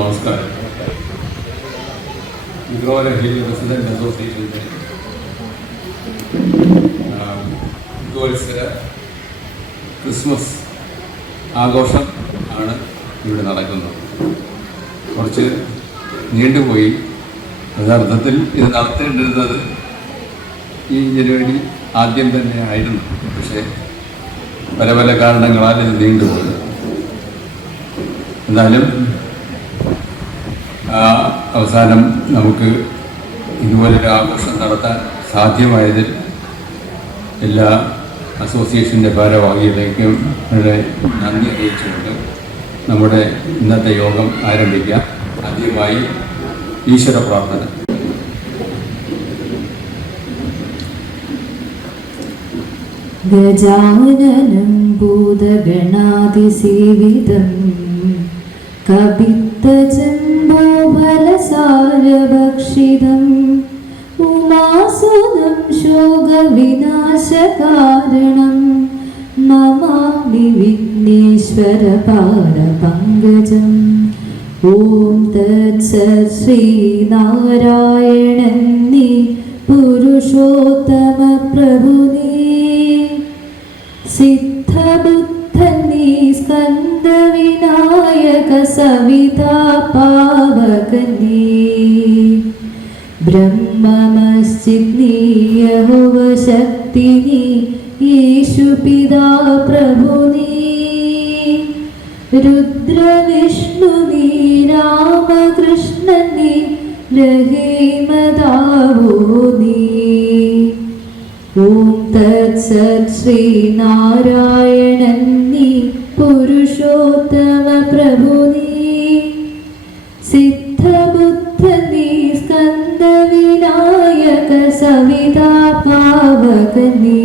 നമസ്കാരം. ഇഗ്രോല hill resident അസോസിയേഷൻ്റെ പുതുവത്സര ക്രിസ്മസ് ആഘോഷം ആണ് ഇവിടെ നടക്കുന്നത്. കുറച്ച് നീണ്ടുപോയി. യഥാർത്ഥത്തിൽ ഇത് നടത്തേണ്ടിരുന്നത് ഈ ജനുവരി ആദ്യം തന്നെ ആയിരുന്നു. പക്ഷേ പല പല കാരണങ്ങളാൽ ഇത് നീണ്ടുപോയി. എന്നാലും അവസാനം നമുക്ക് ഇതുപോലൊരു ആഘോഷം നടത്താൻ സാധ്യമായതിൽ എല്ലാ അസോസിയേഷൻ്റെ ഭാരവാഹികളേക്കും നന്ദി അറിയിച്ചുകൊണ്ട് നമ്മുടെ ഇന്നത്തെ യോഗം ആരംഭിക്കാം. ആദ്യമായി ഈശ്വര പ്രാർത്ഥന. ഗജാനനം ഭൂതഗണാതിസേവിതം കപിത്തജംബോഫലസാരഭക്ഷിതം ഉമാസുതം ശോകവിനാശകാരണം നമാമി വിഘ്നേശ്വരപാദപങ്കജം. ഓം തത്സത് ശ്രീനാരായണന്നി പുരുഷോത്തമ പ്രഭുനേ സിദ്ധബുദ്ധനീ സ്കന്ദവിനായക സവിതാ പാവകനീ ബ്രഹ്മമശ്ചിത്നീ യഹോവ ശക്തിനീ യേശു പിതാ പ്രഭുനീ രുദ്രവിഷ്ണുനീ രാമകൃഷ്ണനീ രഹീമദാവോ നീ. ഓം തത്സത് ശ്രീനാരായണന്നി പുരുഷോത്തമ പ്രഭുനീ സിദ്ധബുദ്ധനീ സ്കന്ദവിനായക സവിതാ പാവകനീ.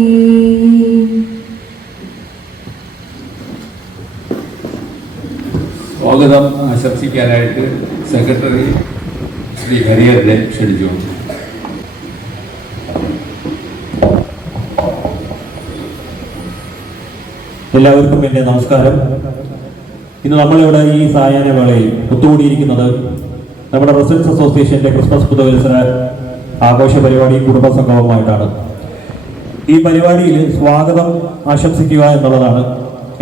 സ്വാഗതം ആശംസിക്കാനായിട്ട് സെക്രട്ടറി ശ്രീ ഹരിഹരനെ ക്ഷണിച്ചു. എല്ലാവർക്കും എൻ്റെ നമസ്കാരം. ഇന്ന് നമ്മളിവിടെ ഈ സായാഹ്ന വേളയിൽ ഒത്തുകൂടിയിരിക്കുന്നത് നമ്മുടെ റെസിഡൻസ് അസോസിയേഷൻ്റെ ക്രിസ്മസ് പുതുവത്സര ആഘോഷ പരിപാടി കുടുംബസംഗമമായിട്ടാണ്. ഈ പരിപാടിയിൽ സ്വാഗതം ആശംസിക്കുക എന്നുള്ളതാണ്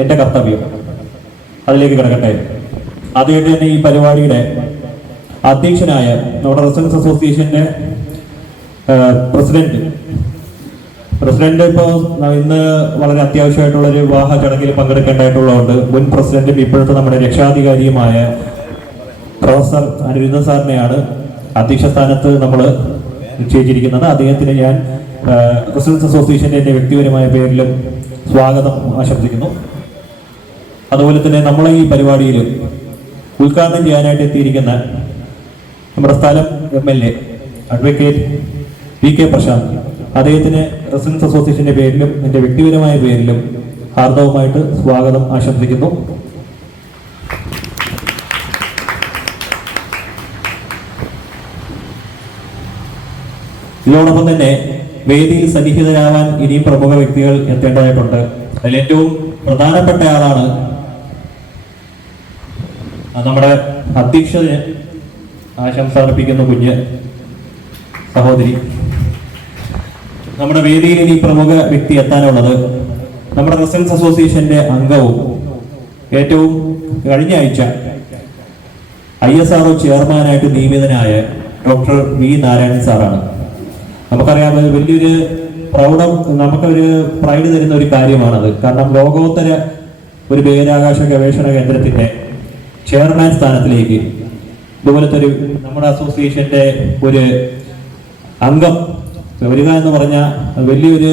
എൻ്റെ കർത്തവ്യം. അതിലേക്ക് കിടക്കട്ടെ. ആദ്യമായിട്ട് തന്നെ ഈ പരിപാടിയുടെ അധ്യക്ഷനായ നമ്മുടെ റെസിഡൻസ് അസോസിയേഷൻ്റെ പ്രസിഡന്റ് ഇപ്പോൾ ഇന്ന് വളരെ അത്യാവശ്യമായിട്ടുള്ളൊരു വിവാഹ ചടങ്ങിൽ പങ്കെടുക്കേണ്ടതായിട്ടുള്ളതുകൊണ്ട് മുൻ പ്രസിഡന്റും ഇപ്പോഴത്തെ നമ്മുടെ രക്ഷാധികാരിയുമായ പ്രൊഫസർ അനിരുദ്ധ സാറിനെയാണ് അധ്യക്ഷ സ്ഥാനത്ത് നമ്മൾ നിശ്ചയിച്ചിരിക്കുന്നത്. അദ്ദേഹത്തിന് ഞാൻ റെസിഡൻസ് അസോസിയേഷൻ്റെ എൻ്റെ വ്യക്തിപരമായ പേരിലും സ്വാഗതം ആശംസിക്കുന്നു. അതുപോലെ തന്നെ നമ്മളെ ഈ പരിപാടിയിൽ ഉദ്ഘാടനം ചെയ്യാനായിട്ട് എത്തിയിരിക്കുന്ന നമ്മുടെ സ്ഥലം MLA അഡ്വക്കേറ്റ് VK പ്രശാന്ത്, അദ്ദേഹത്തിന് റെസിഡൻസ് അസോസിയേഷന്റെ പേരിലും എൻ്റെ വ്യക്തിപരമായ പേരിലും ഹാർദവമായിട്ട് സ്വാഗതം ആശംസിക്കുന്നു. ഇതിനോടൊപ്പം തന്നെ വേദിയിൽ സന്നിഹിതരാവാൻ ഇനിയും പ്രമുഖ വ്യക്തികൾ എത്തേണ്ടതായിട്ടുണ്ട്. അതിൽ ഏറ്റവും പ്രധാനപ്പെട്ട ആളാണ് നമ്മുടെ അധ്യക്ഷന് ആശംസ അർപ്പിക്കുന്ന കുഞ്ഞ് സഹോദരി. നമ്മുടെ വേദിയിൽ ഇനി പ്രമുഖ വ്യക്തി എത്താനുള്ളത് നമ്മുടെ റെസിഡൻസ് അസോസിയേഷന്റെ അംഗവും ഏറ്റവും കഴിഞ്ഞ ആഴ്ച ISRO ചെയർമാനായിട്ട് നിയമിതനായ ഡോക്ടർ V നാരായണൻ സാറാണ്. നമുക്കറിയാം, വലിയൊരു നമുക്കൊരു പ്രൈഡ് തരുന്ന ഒരു കാര്യമാണത്. കാരണം ലോകോത്തര ഒരു ബഹിരാകാശ ഗവേഷണ കേന്ദ്രത്തിന്റെ ചെയർമാൻ സ്ഥാനത്തിലേക്ക് ഇതുപോലത്തെ ഒരു നമ്മുടെ അസോസിയേഷന്റെ ഒരു അംഗം വരിക എന്ന് പറഞ്ഞാൽ വലിയൊരു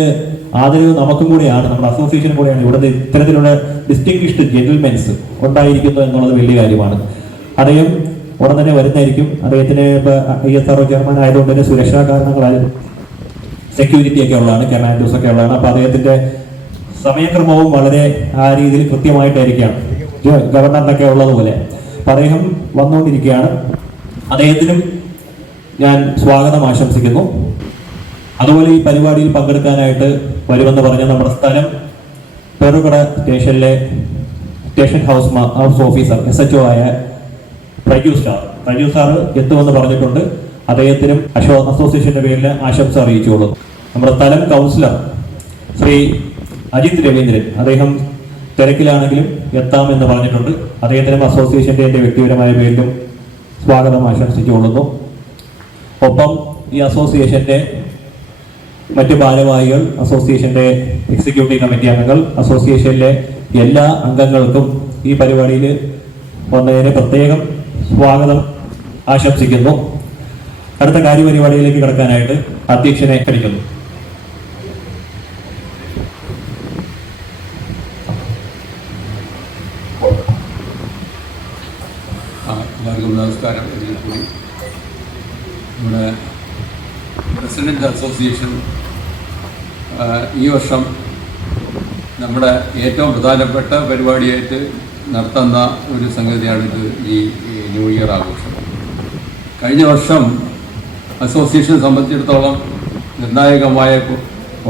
ആദരവ് നമുക്കും കൂടെയാണ്, നമ്മുടെ അസോസിയേഷനും കൂടെയാണ്. ഇവിടുത്തെ ഇത്തരത്തിലുള്ള ഡിസ്റ്റിങ്വിഷ്ഡ് ജെന്റിൽമെൻസ് ഉണ്ടായിരിക്കുന്നു എന്നുള്ളത് വലിയ കാര്യമാണ്. അദ്ദേഹം ഉടൻ തന്നെ വരുന്നതായിരിക്കും. അദ്ദേഹത്തിന് ISRO ചെയർമാൻ ആയതുകൊണ്ട് തന്നെ സുരക്ഷാ കാരണങ്ങളാൽ സെക്യൂരിറ്റി ഒക്കെ ഉള്ളതാണ്, കമാൻഡോസ് ഒക്കെ ഉള്ളതാണ്. അപ്പൊ അദ്ദേഹത്തിന്റെ സമയക്രമവും വളരെ ആ രീതിയിൽ കൃത്യമായിട്ടായിരിക്കുകയാണ്, ഗവർണറിനൊക്കെ ഉള്ളതുപോലെ. അപ്പൊ അദ്ദേഹം വന്നുകൊണ്ടിരിക്കുകയാണ്. അദ്ദേഹത്തിനും ഞാൻ സ്വാഗതം ആശംസിക്കുന്നു. അതുപോലെ ഈ പരിപാടിയിൽ പങ്കെടുക്കാനായിട്ട് വരുമെന്ന് പറഞ്ഞ നമ്മുടെ സ്ഥലം പെറുകട സ്റ്റേഷനിലെ സ്റ്റേഷൻ ഹൗസ് ഓഫീസർ SHO ആയ പ്രജു സാർ എത്തുമെന്ന് പറഞ്ഞിട്ടുണ്ട്. അദ്ദേഹത്തിനും അസോസിയേഷന്റെ പേരിൽ ആശംസ അറിയിച്ചുകൊള്ളു. നമ്മുടെ സ്ഥലം കൗൺസിലർ ശ്രീ അജിത് രവീന്ദ്രൻ, അദ്ദേഹം തിരക്കിലാണെങ്കിലും എത്താമെന്ന് പറഞ്ഞിട്ടുണ്ട്. അദ്ദേഹത്തിനും അസോസിയേഷന്റെ എൻ്റെ വ്യക്തിപരമായ പേരിലും സ്വാഗതം ആശംസിച്ചുകൊള്ളുന്നു. ഒപ്പം ഈ അസോസിയേഷന്റെ മറ്റ് ഭാരവാഹികൾ, അസോസിയേഷന്റെ എക്സിക്യൂട്ടീവ് കമ്മിറ്റി അംഗങ്ങൾ, അസോസിയേഷനിലെ എല്ലാ അംഗങ്ങൾക്കും ഈ പരിപാടിയിൽ വന്നതിന് പ്രത്യേകം സ്വാഗതം ആശംസിക്കുന്നു. അടുത്ത കാര്യപരിപാടിയിലേക്ക് കടക്കാനായിട്ട് അധ്യക്ഷനെ ക്ഷണിക്കുന്നു. എല്ലാവർക്കും നമസ്കാരം. നമ്മുടെ പ്രസിഡന്റ് അസോസിയേഷൻ ഈ വർഷം നമ്മുടെ ഏറ്റവും പ്രധാനപ്പെട്ട പരിപാടിയായിട്ട് നടത്തുന്ന ഒരു സംഗതിയാണിത്, ഈ ന്യൂ ഇയർ ആഘോഷം. കഴിഞ്ഞ വർഷം അസോസിയേഷനെ സംബന്ധിച്ചിടത്തോളം നിർണായകമായ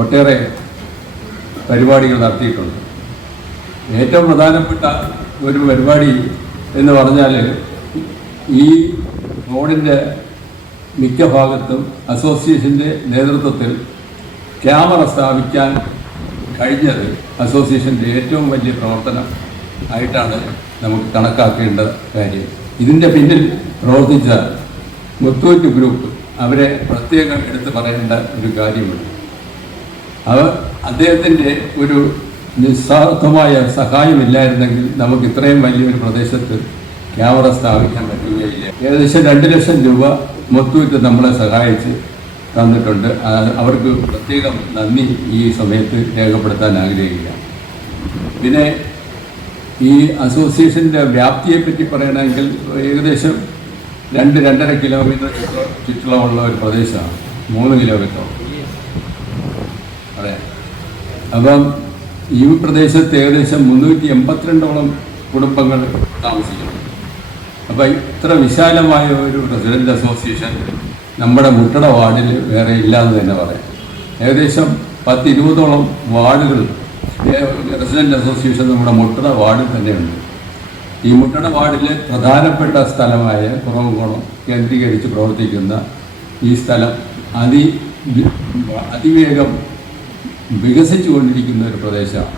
ഒട്ടേറെ പരിപാടികൾ നടത്തിയിട്ടുണ്ട്. ഏറ്റവും പ്രധാനപ്പെട്ട ഒരു പരിപാടി എന്ന് പറഞ്ഞാൽ ഈ റോഡിൻ്റെ മിക്ക ഭാഗത്തും അസോസിയേഷൻ്റെ നേതൃത്വത്തിൽ ക്യാമറ സ്ഥാപിക്കാൻ കഴിഞ്ഞത് അസോസിയേഷൻ്റെ ഏറ്റവും വലിയ പ്രവർത്തനം ആയിട്ടാണ് നമുക്ക് കണക്കാക്കേണ്ട കാര്യം. ഇതിൻ്റെ പിന്നിൽ പ്രവർത്തിച്ച മുത്തൂറ്റ് ഗ്രൂപ്പ്, അവരെ പ്രത്യേകം എടുത്ത് പറയേണ്ട ഒരു കാര്യമുണ്ട്. അദ്ദേഹത്തിൻ്റെ ഒരു നിസ്വാർത്ഥമായ സഹായമില്ലായിരുന്നെങ്കിൽ നമുക്ക് ഇത്രയും വലിയൊരു പ്രദേശത്ത് ക്യാമറ സ്ഥാപിക്കാൻ പറ്റുകയില്ല. ഏകദേശം 2 ലക്ഷം രൂപ മുത്തൂറ്റ് നമ്മളെ സഹായിച്ച് തന്നിട്ടുണ്ട്. അവർക്ക് പ്രത്യേകം നന്ദി ഈ സമയത്ത് രേഖപ്പെടുത്താൻ ആഗ്രഹിക്കുക. പിന്നെ ഈ അസോസിയേഷൻ്റെ വ്യാപ്തിയെപ്പറ്റി പറയണമെങ്കിൽ ഏകദേശം 2-2.5 കിലോമീറ്റർ ചുറ്റളവുള്ള ഒരു പ്രദേശമാണ്. 3 കിലോമീറ്റർ. അതെ. അപ്പം ഈ പ്രദേശത്ത് ഏകദേശം 382ഓളം കുടുംബങ്ങൾ താമസിക്കുന്നു. അപ്പം ഇത്ര വിശാലമായ ഒരു റെസിഡൻ്റ് അസോസിയേഷൻ നമ്മുടെ മുട്ടട വാർഡിൽ വേറെ ഇല്ലാന്ന് തന്നെ പറയാം. ഏകദേശം 10-20ഓളം വാർഡുകൾ റെസിഡൻ്റ് അസോസിയേഷൻ നമ്മുടെ മുട്ടട വാർഡിൽ തന്നെയുണ്ട്. ഈ മുട്ടട വാർഡിലെ പ്രധാനപ്പെട്ട സ്ഥലമായ കുറവുകുളം കേന്ദ്രീകരിച്ച് പ്രവർത്തിക്കുന്ന ഈ സ്ഥലം അതിവേഗം വികസിച്ചുകൊണ്ടിരിക്കുന്ന ഒരു പ്രദേശമാണ്.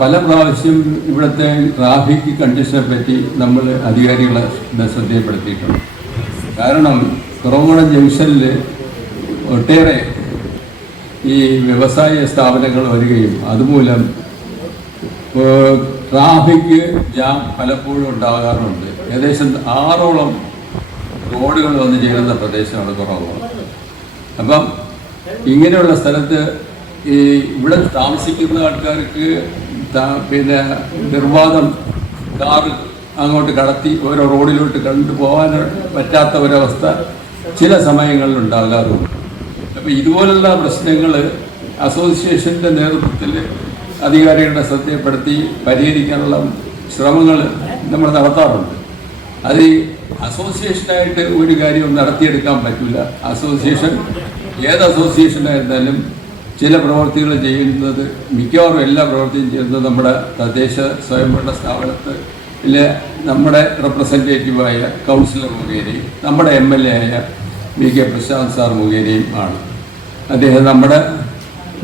പല പ്രാവശ്യം ഇവിടുത്തെ ട്രാഫിക് കണ്ടീഷനെ പറ്റി നമ്മൾ അധികാരികളെ ശ്രദ്ധയപ്പെടുത്തിയിട്ടുണ്ട്. കാരണം കുറവുകുളം ജംഗ്ഷനിൽ ഒട്ടേറെ ഈ വ്യവസായ സ്ഥാപനങ്ങൾ വരികയും അതുമൂലം ട്രാഫിക് ജാം പലപ്പോഴും ഉണ്ടാകാറുണ്ട്. ഏകദേശം 6ഓളം റോഡുകൾ വന്ന് ചേരുന്ന പ്രദേശമാണ് കുറവുകുളം. അപ്പം ഇങ്ങനെയുള്ള സ്ഥലത്ത് ഈ ഇവിടെ താമസിക്കുന്ന ആൾക്കാർക്ക് പിന്നെ നിർബാധം കാറ് അങ്ങോട്ട് കടത്തി ഓരോ റോഡിലോട്ട് കണ്ടുപോകാൻ പറ്റാത്ത ഒരവസ്ഥ ചില സമയങ്ങളിൽ ഉണ്ടാകാറുണ്ട്. അപ്പോൾ ഇതുപോലുള്ള പ്രശ്നങ്ങൾ അസോസിയേഷൻ്റെ നേതൃത്വത്തിൽ അധികാരികളുടെ ശ്രദ്ധയപ്പെടുത്തി പരിഹരിക്കാനുള്ള ശ്രമങ്ങൾ നമ്മൾ നടത്താറുണ്ട്. അത് അസോസിയേഷനായിട്ട് ഒരു കാര്യം നടത്തിയെടുക്കാൻ പറ്റില്ല. അസോസിയേഷൻ ഏത് അസോസിയേഷനായിരുന്നാലും ചില പ്രവർത്തികൾ ചെയ്യുന്നത്, മിക്കവാറും എല്ലാ പ്രവർത്തിയും ചെയ്യുന്നത് നമ്മുടെ തദ്ദേശ സ്വയംഭരണ സ്ഥാപനത്തിലെ നമ്മുടെ റെപ്രസെൻറ്റേറ്റീവായ കൗൺസിലർ മുഖേനയും നമ്മുടെ MLA ആയ VK പ്രശാന്ത് സാർ മുഖേനയും ആണ്. അദ്ദേഹം നമ്മുടെ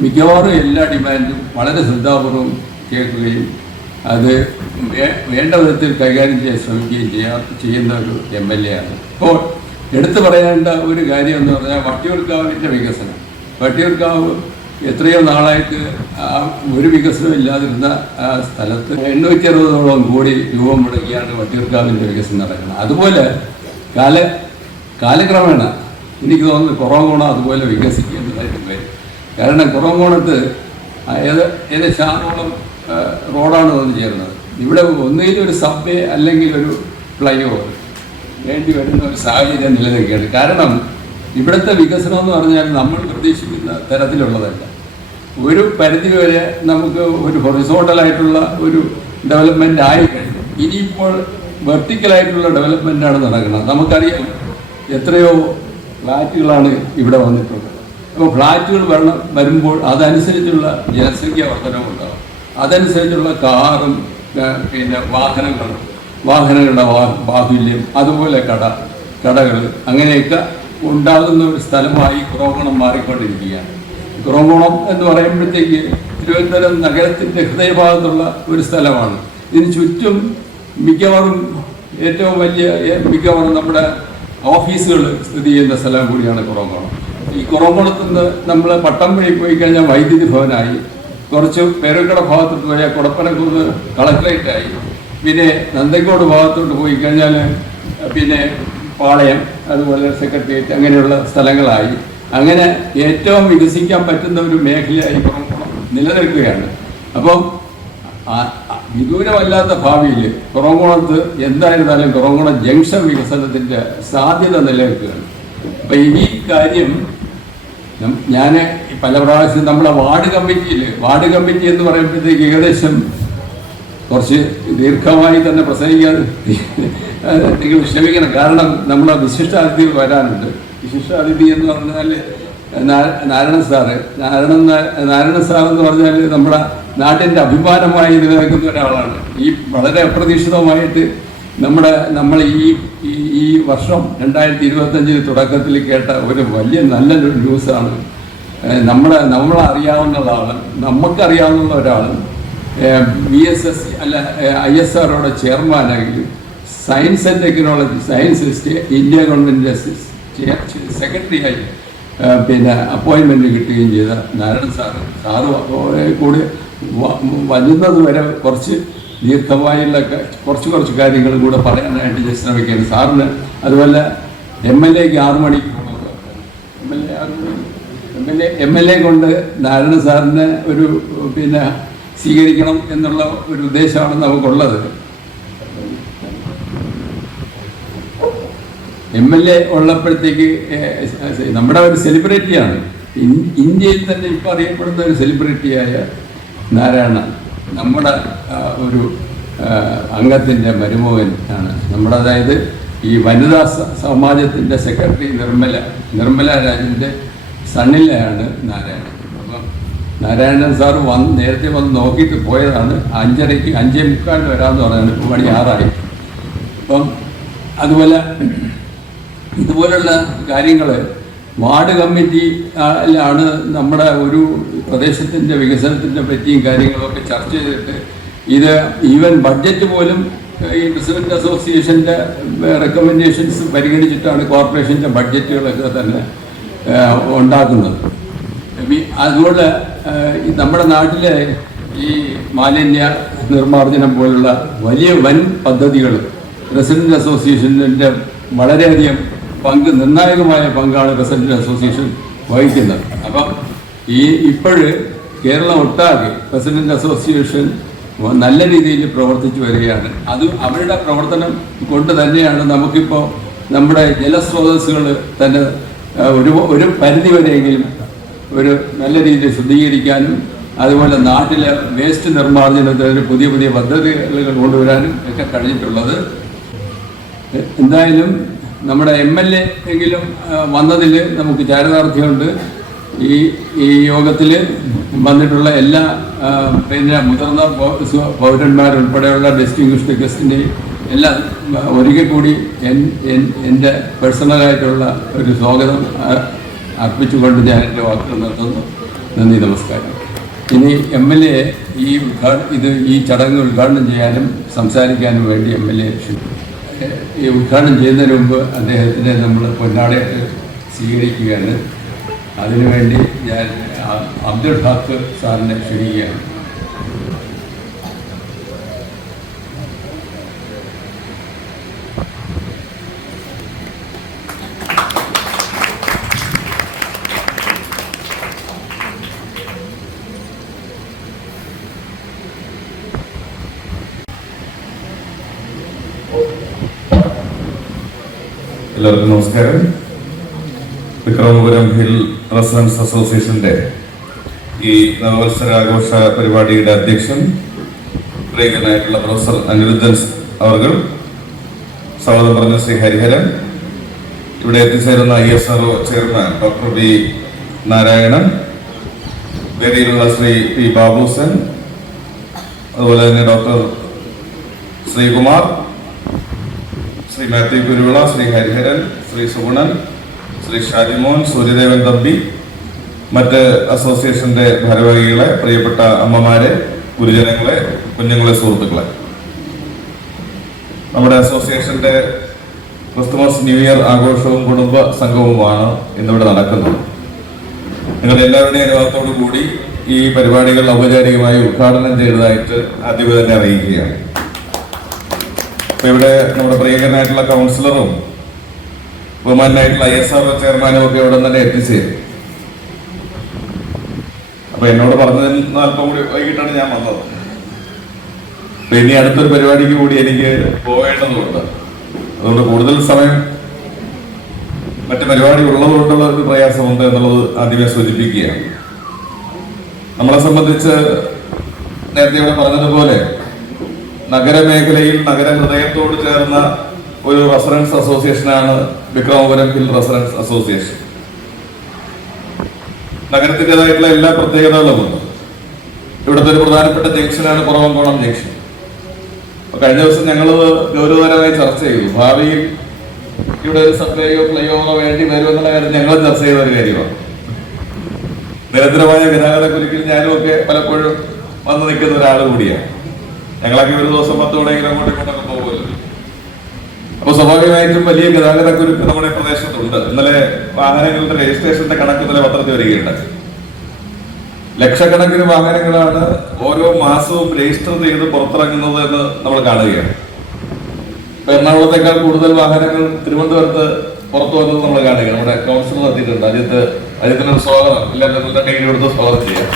മിക്കവാറും എല്ലാ ഡിമാൻഡും വളരെ ശ്രദ്ധാപൂർവം കേൾക്കുകയും അത് വേണ്ട വിധത്തിൽ കൈകാര്യം ചെയ്യാൻ ശ്രമിക്കുകയും ചെയ്യുന്ന ഒരു MLA ആണ്. ഇപ്പോൾ എടുത്തു പറയേണ്ട ഒരു കാര്യം എന്ന് പറഞ്ഞാൽ വട്ടിയൂർക്കാവിൻ്റെ വികസനം. വട്ടിയൂർക്കാവ് എത്രയോ നാളായിട്ട് ഒരു വികസനം ഇല്ലാതിരുന്ന ആ സ്ഥലത്ത് 860ഓളം കോടി രൂപ മുടക്കിയാണ് വട്ടിയൂർക്കാവിൻ്റെ വികസനം നടക്കുന്നത്. അതുപോലെ കാലക്രമേണ എനിക്ക് തോന്നുന്നു കുറവങ്കോണം അതുപോലെ വികസിക്കേണ്ടതായിട്ട് വരും. കാരണം കുറവങ്കോണത്ത് ഏകദേശം 6ഓളം റോഡാണ് വന്ന് ചേരുന്നത്. ഇവിടെ ഒന്നുകിൽ ഒരു സബ്വേ അല്ലെങ്കിൽ ഒരു ഫ്ലൈ ഓവർ വേണ്ടി വരുന്ന ഒരു സാഹചര്യം നിലനിൽക്കുകയാണ്. കാരണം ഇവിടുത്തെ വികസനം എന്ന് പറഞ്ഞാൽ നമ്മൾ പ്രതീക്ഷിക്കുന്ന തരത്തിലുള്ളതല്ല. ഒരു പരിധി വരെ നമുക്ക് ഒരു ഹൊറിസോണ്ടലായിട്ടുള്ള ഒരു ഡെവലപ്മെൻ്റ് ആയിക്കഴിഞ്ഞു. ഇനിയിപ്പോൾ വെർട്ടിക്കലായിട്ടുള്ള ഡെവലപ്മെൻറ്റാണ് നടക്കുന്നത്. നമുക്കറിയാം എത്രയോ ഫ്ലാറ്റുകളാണ് ഇവിടെ വന്നിട്ടുള്ളത്. അപ്പോൾ ഫ്ലാറ്റുകൾ വരുമ്പോൾ അതനുസരിച്ചുള്ള ജനസംഖ്യ വർധനവുണ്ടാകും. അതനുസരിച്ചുള്ള കാറും പിന്നെ വാഹനങ്ങളും വാഹനങ്ങളുടെ ബാഹുല്യം, അതുപോലെ കടകൾ അങ്ങനെയൊക്കെ ഉണ്ടാകുന്ന ഒരു സ്ഥലമായി കുറവംകുളം മാറിക്കൊണ്ടിരിക്കുകയാണ്. കുറവംകുളം എന്ന് പറയുമ്പോഴത്തേക്ക് തിരുവനന്തപുരം നഗരത്തിൻ്റെ ഹൃദയഭാഗത്തുള്ള ഒരു സ്ഥലമാണ്. ഇതിന് ചുറ്റും മിക്കവാറും മിക്കവാറും നമ്മുടെ ഓഫീസുകൾ സ്ഥിതി ചെയ്യുന്ന സ്ഥലം കൂടിയാണ് കുറവംകുളം. ഈ കുറവംകുളത്ത് നിന്ന് നമ്മൾ പട്ടംവഴി പോയി കഴിഞ്ഞാൽ വൈദ്യുതി ഭവനായി, കുറച്ച് പേരക്കട ഭാഗത്തോട്ട് പോയാൽ കൊടപ്പനക്കുന്ന് കളക്ടറേറ്റായി, പിന്നെ നന്ദങ്കോട് ഭാഗത്തോട്ട് പോയി കഴിഞ്ഞാൽ പിന്നെ പാളയം, അതുപോലെ സെക്രട്ടേറിയറ്റ്, അങ്ങനെയുള്ള സ്ഥലങ്ങളായി. അങ്ങനെ ഏറ്റവും വികസിക്കാൻ പറ്റുന്ന ഒരു മേഖലയായി കുറവംകുളം നിലനിൽക്കുകയാണ്. അപ്പം വിദൂരമല്ലാത്ത ഭാവിയിൽ കുറവംകുളത്ത് എന്തായിരുന്നാലും കുറവംകുളം ജംഗ്ഷൻ വികസനത്തിൻ്റെ സാധ്യത നിലനിൽക്കുകയാണ്. അപ്പം ഈ കാര്യം ഞാൻ പല പ്രാവശ്യം നമ്മുടെ വാർഡ് കമ്മിറ്റി എന്ന് പറയുമ്പോഴത്തേക്ക് ഏകദേശം കുറച്ച് ദീർഘമായി തന്നെ പ്രസംഗിക്കാതെ നിങ്ങൾ ക്ഷമിക്കണം. കാരണം നമ്മുടെ വിശിഷ്ടാതിഥികൾ വരാനുണ്ട്. വിശിഷ്ടാതിഥി എന്ന് പറഞ്ഞാൽ നാരായണൻ സാറ് എന്ന് പറഞ്ഞാൽ നമ്മുടെ നാട്ടിൻ്റെ അഭിമാനമായി നിലനിൽക്കുന്ന ഒരാളാണ്. ഈ വളരെ അപ്രതീക്ഷിതമായിട്ട് നമ്മൾ ഈ വർഷം 2025 തുടക്കത്തിൽ കേട്ട ഒരു വലിയ നല്ലൊരു ന്യൂസാണ്. നമ്മളറിയാവുന്നതാണ്, നമുക്കറിയാവുന്ന ഒരാൾ VSS അല്ല ISROയുടെ ചെയർമാനായി സയൻസ് ആൻഡ് ടെക്നോളജി ഇന്ത്യ ഗവൺമെൻറ്റിൻ്റെ സെക്രട്ടറിയായി പിന്നെ അപ്പോയിൻമെൻറ്റ് കിട്ടുകയും ചെയ്ത നാരായണൻ സാറ് കൂടി വരുന്നത് വരെ കുറച്ച് ദീർഘമായുള്ള കുറച്ച് കാര്യങ്ങളും കൂടെ പറയാനായിട്ട് ഞാൻ ശ്രമിക്കുകയാണ്. സാറിന് അതുപോലെ MLAക്ക് 6 മണിക്ക് MLA കൊണ്ട് നാരായണ സാറിനെ ഒരു പിന്നെ സ്വീകരിക്കണം എന്നുള്ള ഒരു ഉദ്ദേശമാണ് നമുക്കുള്ളത്. MLA ഉള്ളപ്പോഴത്തേക്ക് നമ്മുടെ ഒരു സെലിബ്രിറ്റിയാണ്, ഇന്ത്യയിൽ തന്നെ ഇപ്പോൾ അറിയപ്പെടുന്ന ഒരു സെലിബ്രിറ്റിയായ നാരായണ നമ്മുടെ ഒരു അംഗത്തിൻ്റെ മരുമകൻ ആണ്. അതായത് ഈ വനിതാ സമാജത്തിൻ്റെ സെക്രട്ടറി നിർമ്മല രാജിൻ്റെ സണ്ണിലാണ് നാരായണൻ. അപ്പം നാരായണൻ സാറ് നേരത്തെ വന്ന് നോക്കിയിട്ട് പോയതാണ്. 5:30 5:45 വരാമെന്ന് പറഞ്ഞാണ്. ഇപ്പോൾ മണി 6 അപ്പം ഇതുപോലുള്ള കാര്യങ്ങൾ വാർഡ് കമ്മിറ്റിയിലാണ് നമ്മുടെ ഒരു പ്രദേശത്തിൻ്റെ വികസനത്തിൻ്റെ പറ്റിയും കാര്യങ്ങളൊക്കെ ചർച്ച ചെയ്തിട്ട് ഇത് ഈവൻ ബഡ്ജറ്റ് പോലും ഈ പ്രസിഡന്റ് അസോസിയേഷൻ്റെ റെക്കമെൻഡേഷൻസ് പരിഗണിച്ചിട്ടാണ് കോർപ്പറേഷൻ്റെ ബഡ്ജറ്റുകളൊക്കെ തന്നെ ഉണ്ടാക്കുന്നത്. അതുകൊണ്ട് നമ്മുടെ നാട്ടിലെ ഈ മാലിന്യ നിർമ്മാർജ്ജനം പോലുള്ള വൻ പദ്ധതികൾ റെസിഡന്റ് അസോസിയേഷൻ്റെ വളരെയധികം നിർണായകമായ പങ്കാണ് റെസിഡന്റ് അസോസിയേഷൻ വഹിക്കുന്നത്. അപ്പം കേരളം ഒട്ടാകെ റെസിഡന്റ് അസോസിയേഷൻ നല്ല രീതിയിൽ പ്രവർത്തിച്ചു വരികയാണ്. അവരുടെ പ്രവർത്തനം കൊണ്ട് തന്നെയാണ് നമുക്കിപ്പോൾ നമ്മുടെ ജലസ്രോതസ്സുകൾ തന്നെ ഒരു പരിധി വരെയെങ്കിലും ഒരു നല്ല രീതിയിൽ ശുദ്ധീകരിക്കാനും അതുപോലെ നാട്ടിലെ വേസ്റ്റ് നിർമ്മാർജ്ജനത്തിന് പുതിയ പദ്ധതികൾ കൊണ്ടുവരാനും ഒക്കെ കഴിഞ്ഞിട്ടുള്ളത്. എന്തായാലും നമ്മുടെ MLA എങ്കിലും വന്നതിൽ നമുക്ക് ചാരിതാർത്ഥ്യമുണ്ട്. ഈ യോഗത്തിൽ വന്നിട്ടുള്ള എല്ലാ പിന്നെ മുതിർന്ന പൗരന്മാരുൾപ്പെടെയുള്ള ഡിസ്റ്റിങ്വിഷ്ഡ് ഗസ്റ്റിൻ്റെയും എല്ലാം ഒരിക്കൽ കൂടി എൻ്റെ പേഴ്സണലായിട്ടുള്ള ഒരു സ്വാഗതം അർപ്പിച്ചുകൊണ്ട് ഞാൻ എൻ്റെ വാക്കുകൾ നിർത്തുന്നു. നന്ദി, നമസ്കാരം. ഇനി MLA ഈ ചടങ്ങ് ഉദ്ഘാടനം ചെയ്യാനും സംസാരിക്കാനും വേണ്ടി MLA ഈ ഉദ്ഘാടനം ചെയ്യുന്നതിന് മുമ്പ് അദ്ദേഹത്തിനെ നമ്മൾ പൊന്നാടയായിട്ട് സ്വീകരിക്കുകയാണ്. അതിനുവേണ്ടി ഞാൻ അബ്ദുൽ ഹക്ക് സാറിനെ ക്ഷണിക്കുകയാണ്. എല്ലാവർക്കും നമസ്കാരം. വിക്രമപുരം ഹിൽ റെസിഡൻസ് അസോസിയേഷന്റെ ഈ നവവത്സരാഘോഷ പരിപാടിയുടെ അധ്യക്ഷൻ പ്രിയങ്കരനായിട്ടുള്ള പ്രൊഫസർ അനിരുദ്ധൻ അവർ, സ്വാഗതം പറഞ്ഞ ശ്രീ ഹരിഹരൻ, ഇവിടെ എത്തിച്ചേരുന്ന ISRO chairman doctor B Narayanan, വേദിയിലുള്ള ശ്രീ P ബാബുസൻ, അതുപോലെ തന്നെ ഡോക്ടർ ശ്രീകുമാർ, ശ്രീ മാത്യു കുരുവിള, ശ്രീ ഹരിഹരൻ, ശ്രീ സുഗുണൻ, ശ്രീ ഷാജിമോൻ, സൂര്യദേവൻ തമ്പി, മറ്റ് അസോസിയേഷന്റെ ഭാരവാഹികളെ, പ്രിയപ്പെട്ട അമ്മമാരെ, ഗുരുജനങ്ങളെ, കുഞ്ഞുങ്ങളെ, സുഹൃത്തുക്കളെ, നമ്മുടെ അസോസിയേഷന്റെ ക്രിസ്തുമസ് ന്യൂ ഇയർ ആഘോഷവും കുടുംബ സംഘവുമാണ് ഇന്നിവിടെ നടക്കുന്നത്. നിങ്ങളുടെ എല്ലാവരുടെയും അനുഭവത്തോടു കൂടി ഈ പരിപാടികൾ ഔപചാരികമായി ഉദ്ഘാടനം ചെയ്തതായിട്ട് ആദ്യമേ തന്നെ അറിയിക്കുകയാണ്. അപ്പൊ ഇവിടെ നമ്മുടെ പ്രിയങ്കരനായിട്ടുള്ള കൗൺസിലറും ബഹുമാനായിട്ടുള്ള ISR ചെയർമാനും ഒക്കെ ഇവിടെ തന്നെ എത്തിച്ചേരും. അപ്പൊ എന്നോട് പറഞ്ഞതിന് അല്പം കൂടി വൈകിട്ടാണ് ഞാൻ വന്നത്. അപ്പൊ ഇനി അടുത്തൊരു പരിപാടിക്ക് കൂടി എനിക്ക് പോകേണ്ടതുണ്ട്. അതുകൊണ്ട് കൂടുതൽ സമയം മറ്റു പരിപാടി ഉള്ളതുകൊണ്ടുള്ള ഒരു പ്രയാസമുണ്ട് എന്നുള്ളത് ആദ്യമേ സൂചിപ്പിക്കുകയാണ്. നമ്മളെ സംബന്ധിച്ച് നേരത്തെ ഇവിടെ പറഞ്ഞതുപോലെ നഗരമേഖലയിൽ നഗരഹൃദയത്തോട് ചേർന്ന ഒരു റെസിഡൻസ് അസോസിയേഷനാണ് വിക്രമപുരം ഹിൽ റെസിഡൻസ് അസോസിയേഷൻ. നഗരത്തിൻ്റെതായിട്ടുള്ള എല്ലാ പ്രത്യേകതകളുമുണ്ട്. ഇവിടുത്തെ ഒരു പ്രധാനപ്പെട്ട ജംഗ്ഷനാണ് കുറവങ്കോണം ജംഗ്ഷൻ. കഴിഞ്ഞ ദിവസം ഞങ്ങൾ ഗൗരവതരമായി ചർച്ച ചെയ്തു. ഭാവിയിൽ ഇവിടെ ഒരു സബ്വേയോ ഫ്ലൈഓവറോ വേണ്ടി വരുമെന്നുള്ള കാര്യം ഞങ്ങൾ ചർച്ച ചെയ്ത ഒരു കാര്യമാണ്. നിരന്തരമായ ഗതാഗത കുരുക്കിൽ ഞാനും ഒക്കെ പലപ്പോഴും വന്ന് നിൽക്കുന്ന ഒരാൾ കൂടിയാണ്. ഞങ്ങളൊക്കെ ഒരു ദിവസം 10 മണിയെങ്കിലും അങ്ങോട്ടും ഇങ്ങോട്ടൊക്കെ പോകുമല്ലോ. അപ്പൊ സ്വാഭാവികമായിട്ടും വലിയ ഗതാഗത കുരുക്ക് നമ്മുടെ പ്രദേശത്തുണ്ട്. ഇന്നലെ വാഹനങ്ങളുടെ രജിസ്ട്രേഷന്റെ കണക്ക് ഇന്നലെ പത്രത്തിൽ വരികയുണ്ടായി. ലക്ഷക്കണക്കിന് വാഹനങ്ങളാണ് ഓരോ മാസവും രജിസ്റ്റർ ചെയ്ത് പുറത്തിറങ്ങുന്നത് എന്ന് നമ്മൾ കാണുകയാണ്. ഇപ്പൊ എറണാകുളത്തേക്കാൾ കൂടുതൽ വാഹനങ്ങൾ തിരുവനന്തപുരത്ത് പുറത്തു വന്നത് നമ്മൾ കാണുകയാണ്. നമ്മുടെ കൗൺസിലർ എത്തിയിട്ടുണ്ട്. അതിനൊരു സ്വാഗതം എല്ലാവരും കയ്യിൽ കൊടുത്ത് സ്വാഗതം ചെയ്യാം.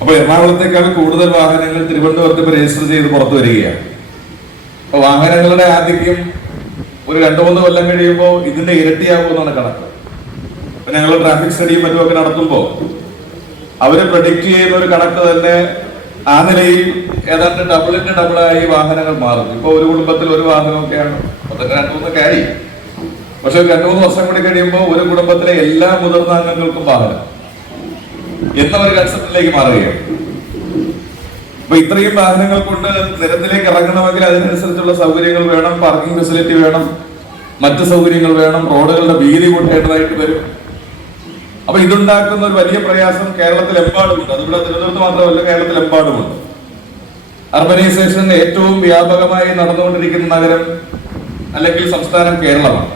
അപ്പൊ എറണാകുളത്തേക്കാൾ കൂടുതൽ വാഹനങ്ങൾ തിരുവനന്തപുരത്ത് ഇപ്പൊ രജിസ്റ്റർ ചെയ്ത് പുറത്തു വരികയാണ്. അപ്പൊ വാഹനങ്ങളുടെ ആധിക്യം ഒരു 2-3 കൊല്ലം കഴിയുമ്പോൾ ഇതിന്റെ ഇരട്ടിയാകുമെന്നാണ് കണക്ക്. അപ്പൊ ഞങ്ങൾ ട്രാഫിക് സ്റ്റഡിയും മറ്റുമൊക്കെ നടത്തുമ്പോൾ അവര് പ്രൊഡിക്റ്റ് ചെയ്യുന്ന ഒരു കണക്ക് തന്നെ ആ നിലയിൽ ഏതാണ്ട് ഡബിളായി വാഹനങ്ങൾ മാറും. ഇപ്പൊ ഒരു കുടുംബത്തിൽ ഒരു വാഹനമൊക്കെയാണ്, അപ്പൊ തന്നെ 2-3 ആയി. പക്ഷെ 2-3 വർഷം കൂടി കഴിയുമ്പോൾ ഒരു കുടുംബത്തിലെ എല്ലാ മുതിർന്ന അംഗങ്ങൾക്കും വാഹനം എന്ന ഒരു കൺസെപ്റ്റിലേക്ക് മാറുകയാണ്. അപ്പൊ ഇത്രയും വാഹനങ്ങൾ കൊണ്ട് നിരത്തിലേക്ക് ഇറങ്ങണമെങ്കിൽ അതിനനുസരിച്ചുള്ള സൗകര്യങ്ങൾ വേണം, പാർക്കിംഗ് ഫെസിലിറ്റി വേണം, മറ്റ് സൗകര്യങ്ങൾ വേണം, റോഡുകളുടെ വീതി കൂട്ടേണ്ടതായിട്ട് വരും. അപ്പൊ ഇതുണ്ടാക്കുന്ന ഒരു വലിയ പ്രയാസം കേരളത്തിലെമ്പാടുമുണ്ട്. അതിവിടെ തിരുവനന്തപുരത്ത് മാത്രമല്ല, കേരളത്തിലെമ്പാടുമുണ്ട്. അർബനൈസേഷൻ ഏറ്റവും വ്യാപകമായി നടന്നുകൊണ്ടിരിക്കുന്ന നഗരം അല്ലെങ്കിൽ സംസ്ഥാനം കേരളമാണ്.